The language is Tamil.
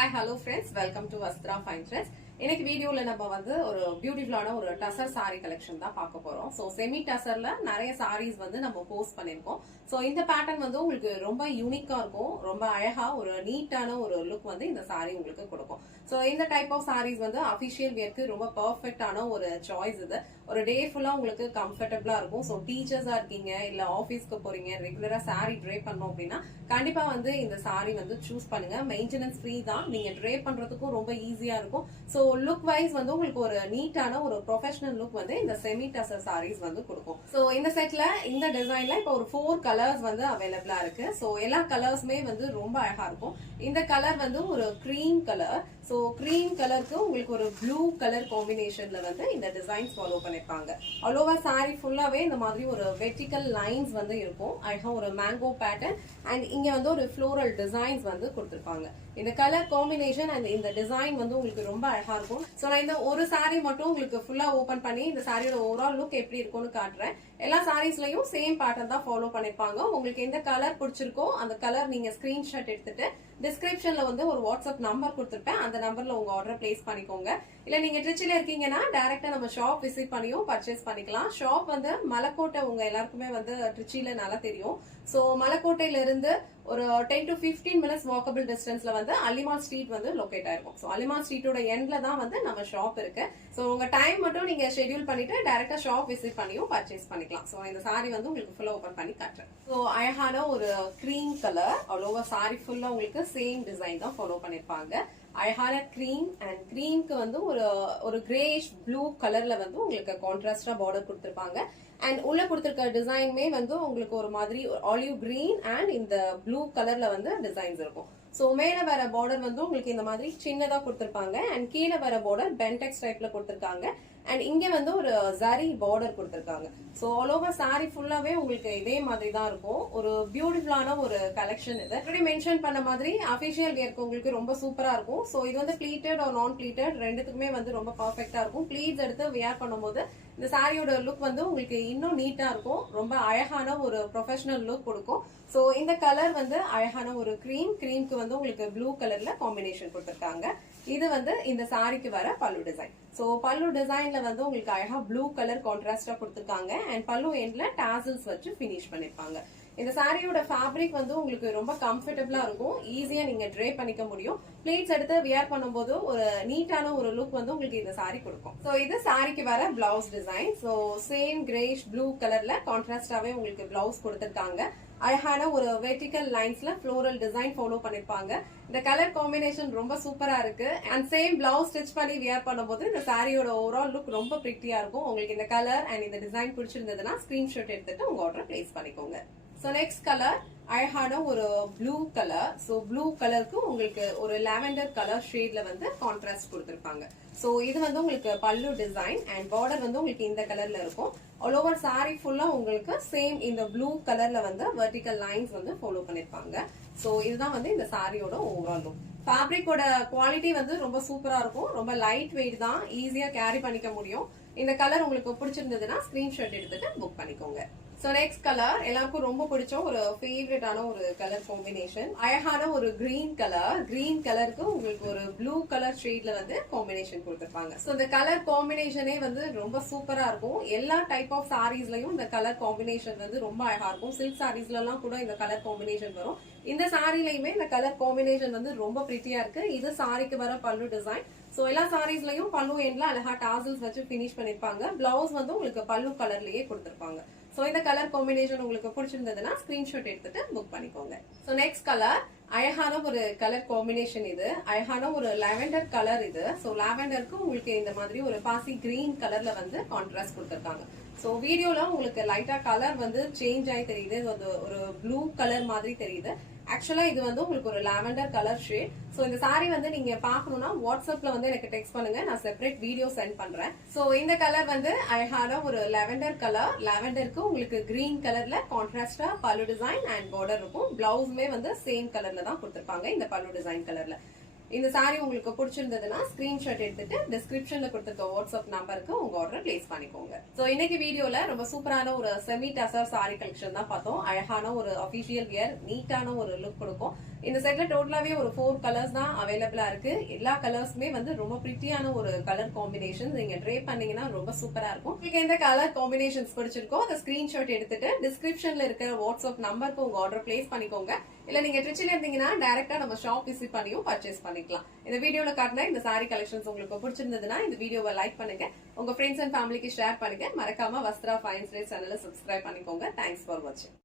Hi, hello friends. Welcome to Vastra Fine Threads. இன்னைக்கு வீடியோல நம்ம வந்து ஒரு பியூட்டிஃபுல்லான ஒரு டசர் சாரி கலெக்ஷன் தான் பார்க்க போறோம். சோ செமி டசர்ல நிறைய சாரீஸ் வந்து நம்ம போஸ்ட் பண்ணிருக்கோம். சோ இந்த பேட்டர்ன் வந்து உங்களுக்கு ரொம்ப யூனிக்கா இருக்கும், ரொம்ப அழகா ஒரு நீட்டான ஒரு லுக் வந்து இந்த சாரி உங்களுக்கு கொடுக்கும். சோ இந்த டைப் ஆஃப் சாரீஸ் வந்து அபிஷியல் வியர்க்கு ரொம்ப பெர்ஃபெக்டான ஒரு சாய்ஸ் இது. ஒரு டே ஃபுல்லா உங்களுக்கு கம்ஃபர்டபுளா இருக்கும். சோ டீச்சர்ஸா இருக்கீங்க இல்ல ஆபீஸ்க்கு போறீங்க, ரெகுலரா சாரி ட்ரே பண்ணோம் அப்படின்னா கண்டிப்பா வந்து இந்த சாரி வந்து சூஸ் பண்ணுங்க. மெயின்டெனன்ஸ் ஃப்ரீ தான், நீங்க ட்ரே பண்றதுக்கும் ரொம்ப ஈஸியா இருக்கும். சோ லுக் வைஸ் வந்து உங்களுக்கு ஒரு நீட்டான ஒரு ப்ரொஃபஷனல் லுக் வந்து இந்த செமி டசர் சாரீஸ் வந்து கொடுக்கும். சோ இந்த செட்ல இந்த டிசைன்ல இப்ப ஒரு 4 கலர்ஸ் வந்து அவைலபிளா இருக்கு. சோ எல்லா கலர்ஸ்மே வந்து ரொம்ப அழகா இருக்கும். இந்த கலர் வந்து ஒரு கிரீம் கலர். சோ கிரீம் கலருக்கு உங்களுக்கு ஒரு ப்ளூ கலர் காம்பினேஷன்ல வந்து இந்த டிசைன்ஸ் ஃபாலோ பண்ணிருப்பாங்க. அவ்வளோவா சாரி ஃபுல்லாவே இந்த மாதிரி ஒரு வெர்டிகல் லைன்ஸ் வந்து இருக்கும். அழகா ஒரு மேங்கோ பேட்டர்ன் அண்ட் இங்க வந்து ஒரு ஃப்ளோரல் டிசைன்ஸ் வந்து கொடுத்திருப்பாங்க. இந்த கலர் காம்பினேஷன் அண்ட் இந்த டிசைன் வந்து உங்களுக்கு ரொம்ப அழகா இருக்கும். சோ நான் இந்த ஒரு சாரி மட்டும் உங்களுக்கு ஃபுல்லா ஓபன் பண்ணி இந்த சாரியோட ஓவரால் லுக் எப்படி இருக்கும்னு காட்டுறேன். எல்லா சாரீஸ்லயும் சேம் பேட்டர்ன் தான் ஃபாலோ பண்ணிருப்பாங்க. உங்களுக்கு எந்த கலர் பிடிச்சிருக்கோ அந்த கலர் நீங்க ஸ்கிரீன்ஷாட் எடுத்துட்டு டிஸ்கிரிப்ஷன்ல வந்து ஒரு வாட்ஸ்அப் நம்பர் கொடுத்துருப்பேன். அந்த நம்பர்ல உங்க ஆர்டர் பிளேஸ் பண்ணிக்கோங்க. இல்ல நீங்க ட்ரிச்சில இருக்கீங்கன்னா டைரக்டா நம்ம ஷாப் விசிட் பண்ணியும் பர்ச்சேஸ் பண்ணிக்கலாம். ஷாப் வந்து மலைக்கோட்டை, உங்க எல்லாருக்குமே வந்து ட்ரிச்சில நல்லா தெரியும். சோ மலைக்கோட்டையில இருந்து ஒரு 10 to 15 minutes வாக்கபிள் டிஸ்டன்ஸ்ல வந்து அலிமால் ஸ்ட்ரீட் வந்து லொகேட் ஆயிருக்கும். சோ அலிமால் ஸ்ட்ரீட்டோட எண்ட்ல தான் வந்து நம்ம ஷாப் இருக்கு. சோ உங்க டைம் மட்டும் நீங்க ஷெட்யூல் பண்ணிட்டு டைரக்டா ஷாப் விசிட் பண்ணியும் பர்ச்சேஸ் பண்ணிக்கலாம். சோ இந்த சாரி வந்து உங்களுக்கு ஃபுல்லா ஓபன் பண்ணி காட்டுறேன். சோ அழகான ஒரு கிரீம் கலர், அவ்வளோவா சாரி ஃபுல்லா உங்களுக்கு சேம் டிசைன் தான் ஃபாலோ பண்ணிருப்பாங்க. அழகான கிரீம் அண்ட் கிரீம்க்கு வந்து ஒரு கிரேஷ் ப்ளூ கலர்ல வந்து உங்களுக்கு கான்ட்ராஸ்டா பார்டர் கொடுத்திருப்பாங்க. அண்ட் உள்ள கொடுத்திருக்க டிசைனுமே வந்து உங்களுக்கு ஒரு மாதிரி ஆலிவ் கிரீன் அண்ட் இந்த ப்ளூ கலர்ல வந்து டிசைன்ஸ் இருக்கும். சோ மேல வர பார்டர் வந்து உங்களுக்கு இந்த மாதிரி சின்னதா கொடுத்திருப்பாங்க அண்ட் கீழே வர பார்டர் பென்டெக்ஸ் டைப்ல கொடுத்திருக்காங்க. அண்ட் இங்க வந்து ஒரு ஜரி பார்டர் கொடுத்திருக்காங்க. சோ ஆல் ஓவர் சாரி ஃபுல்லாவே உங்களுக்கு இதே மாதிரி தான் இருக்கும். ஒரு பியூட்டிஃபுல்லான ஒரு கலெக்ஷன் இது. ஆல்ரெடி மென்ஷன் பண்ண மாதிரி அபிஷியல் வியர்க்கு உங்களுக்கு ரொம்ப சூப்பரா இருக்கும். சோ இது வந்து ப்ளீட்டட் ஆர் நான் ப்ளீட்டட் ரெண்டுத்துக்குமே வந்து ரொம்ப பர்ஃபெக்டா இருக்கும். ப்ளீட்ஸ் எடுத்து வியர் பண்ணும்போது இந்த சாரியோட லுக் வந்து உங்களுக்கு இன்னும் நீட்டா இருக்கும். ரொம்ப அழகான ஒரு ப்ரொஃபஷனல் லுக் கொடுக்கும். சோ இந்த கலர் வந்து அழகான ஒரு கிரீம்க்கு வந்து உங்களுக்கு ப்ளூ கலர்ல காம்பினேஷன் கொடுத்திருக்காங்க. இது வந்து இந்த சாரிக்கு வர பல்லு டிசைன். சோ பல்லு டிசைன்ல வந்து உங்களுக்கு அழகா ப்ளூ கலர் கான்ட்ராஸ்டா கொடுத்திருக்காங்க அண்ட் பல்லு எண்ட்ல டாசல்ஸ் வச்சு பினிஷ் பண்ணிருப்பாங்க. இந்த சாரியோட ஃபேப்ரிக் வந்து உங்களுக்கு ரொம்ப கம்ஃபர்டபுளா இருக்கும். ஈஸியா நீங்க ட்ரே பண்ணிக்க முடியும். பிளேட்ஸ் எடுத்து வியர் பண்ணும்போது ஒரு நீட்டான ஒரு லுக் வந்து உங்களுக்கு இந்த சாரி கொடுக்கும். சோ இது சாரிக்கு வர blouse design. So same Grace blue கலர்ல கான்ட்ராஸ்டாவே உங்களுக்கு பிளவுஸ் கொடுத்திருக்காங்க. அழகான ஒரு வெர்டிகல் லைன்ஸ்ல ஃப்ளோரல் டிசைன் ஃபாலோ பண்ணிருப்பாங்க. இந்த கலர் காம்பினேஷன் ரொம்ப சூப்பரா இருக்கு. அண்ட் சேம் பிளவுஸ் ஸ்டிச் பண்ணி வியர் பண்ணும்போது இந்த சாரியோட ஓவரால் லுக் ரொம்ப பிரிட்டியா இருக்கும். உங்களுக்கு இந்த கலர் அண்ட் இந்த டிசைன் பிடிச்சிருந்ததுன்னா ஸ்கிரீன்ஷாட் எடுத்துட்டு உங்க ஆர்டர் பிளேஸ் பண்ணிக்கோங்க. சோ நெக்ஸ்ட் கலர் அழகான ஒரு ப்ளூ கலர். சோ ப்ளூ கலருக்கு உங்களுக்கு ஒரு லாவெண்டர் கலர் ஷேட்ல வந்து கான்ட்ராஸ்ட் கொடுத்திருப்பாங்க. சோ இது வந்து உங்களுக்கு பல்லு டிசைன் அண்ட் பார்டர் வந்து உங்களுக்கு இந்த கலர்ல இருக்கும். ஆல் ஓவர் சாரி ஃபுல்லா உங்களுக்கு சேம் இந்த ப்ளூ கலர்ல வந்து வெர்டிகல் லைன்ஸ் வந்து ஃபாலோ பண்ணிருப்பாங்க. சோ இதுதான் வந்து இந்த சாரியோட ஓவரால் லுக். ஃபேப்ரிக்கோட குவாலிட்டி வந்து ரொம்ப சூப்பரா இருக்கும். ரொம்ப லைட் வெயிட் தான், ஈஸியா கேரி பண்ணிக்க முடியும். இந்த கலர் உங்களுக்கு பிடிச்சிருந்ததுன்னா ஸ்கிரீன்ஷாட் எடுத்துட்டு புக் பண்ணிக்கோங்க. சோ நெக்ஸ்ட் கலர் எல்லாருக்கும் ரொம்ப பிடிச்ச ஒரு ஃபேவரட்டான ஒரு கலர் காம்பினேஷன். அழகான ஒரு கிரீன் கலர். கிரீன் கலருக்கு உங்களுக்கு ஒரு ப்ளூ கலர் ஷேட்ல வந்து காம்பினேஷன் கொடுத்திருப்பாங்க. சோ இந்த கலர் காம்பினேஷனே வந்து ரொம்ப சூப்பரா இருக்கும். எல்லா டைப் ஆஃப் சாரீஸ்லயும் இந்த கலர் காம்பினேஷன் வந்து ரொம்ப அழகா இருக்கும். சில்க் சாரீஸ்ல எல்லாம் கூட இந்த கலர் காம்பினேஷன் வரும். இந்த சாரிலையுமே இந்த கலர் காம்பினேஷன் வந்து ரொம்ப பிரிட்டியா இருக்கு. இது சாரிக்கு வர பல்லு டிசைன். சோ எல்லா சாரீஸ்லயும் பல்லு எண்ட்ல அழகா டாசல்ஸ் வச்சு பினிஷ் பண்ணிருப்பாங்க. பிளவுஸ் வந்து உங்களுக்கு பல்லு கலர்லயே கொடுத்திருப்பாங்க. சோ இந்த கலர் காம்பினேஷன் உங்களுக்கு பிடிச்சிருந்ததுன்னா ஸ்கிரீன்ஷாட் எடுத்துட்டு புக் பண்ணிக்கோங்க. சோ நெக்ஸ்ட் கலர் அழகான ஒரு கலர் காம்பினேஷன். இது அழகான ஒரு லாவெண்டர் கலர். இது சோ லாவெண்டருக்கு உங்களுக்கு இந்த மாதிரி ஒரு பாசி கிரீன் கலர்ல வந்து கான்ட்ராஸ்ட் கொடுத்திருக்காங்க. சோ வீடியோல உங்களுக்கு லைட்டா கலர் வந்து சேஞ்ச் ஆகி தெரியுது. ஒரு ப்ளூ கலர் மாதிரி தெரியுது. ஆக்சுவலா இது வந்து உங்களுக்கு ஒரு லாவெண்டர் கலர் ஷேட். சோ இந்த சாரி வந்து நீங்க பாக்கணும்னா வாட்ஸ்அப்ல வந்து எனக்கு டெக்ஸ்ட் பண்ணுங்க, நான் செப்பரேட் வீடியோ சென்ட் பண்றேன். சோ இந்த கலர் வந்து அழகான ஒரு லாவெண்டர் கலர். லாவெண்டருக்கு உங்களுக்கு கிரீன் கலர்ல கான்ட்ராஸ்டா பல்லு டிசைன் அண்ட் பார்டர் இருக்கும். பிளவுஸ்மே வந்து சேம் கலர்ல தான் கொடுத்திருப்பாங்க இந்த பல்லு டிசைன் கலர்ல. இந்த சாரி உங்களுக்கு பிடிச்சிருந்ததுன்னா ஸ்கிரீன்ஷாட் எடுத்துட்டு டிஸ்கிரிப்ஷன்ல கொடுத்துருக்க வாட்ஸ்அப் நம்பருக்கு உங்க ஆர்டர் பிளேஸ் பண்ணிக்கோங்க. சோ இன்னைக்கு வீடியோல ரொம்ப சூப்பரான ஒரு செமி டசர் சாரி கலெக்ஷன் தான் பார்த்தோம். அழகான ஒரு அபிஷியல் வியர், நீட்டான ஒரு லுக் கொடுக்கும். இந்த செட்ல டோட்டலாவே ஒரு 4 கலர்ஸ் தான் அவைலபிளா இருக்கு. எல்லா கலர்ஸுமே வந்து ரொம்ப பிரிட்டியான ஒரு கலர் காம்பினேஷன். நீங்க ட்ரே பண்ணீங்கன்னா ரொம்ப சூப்பரா இருக்கும். உங்களுக்கு எந்த கலர் காம்பினேஷன்ஸ் பிடிச்சிருக்கோ அதை ஸ்கிரீன்ஷாட் எடுத்துட்டு டிஸ்கிரிப்ஷன்ல இருக்கிற வாட்ஸ்அப் நம்பருக்கு உங்க ஆர்டர் பிளேஸ் பண்ணிக்கோங்க. இல்ல நீங்க ட்ரிச்சில இருந்தீங்கன்னா டைரக்டா நம்ம ஷாப் விசிட் பண்ணியும் பர்ச்சேஸ் பண்ணிக்கலாம். இந்த வீடியோல காட்டின இந்த சாரி கலெக்ஷன்ஸ் உங்களுக்கு பிடிச்சிருந்ததுன்னா இந்த வீடியோவை லைக் பண்ணுங்க, உங்க ஃப்ரெண்ட்ஸ் அண்ட் ஃபேமிலிக்கு ஷேர் பண்ணுங்க. மறக்காம வஸ்த்ரா ஃபைன் ட்ரெண்ட்ஸ் சேனலை சப்ஸ்கிரைப் பண்ணிக்கோங்க. தேங்க்ஸ் ஃபார் வாட்சிங்.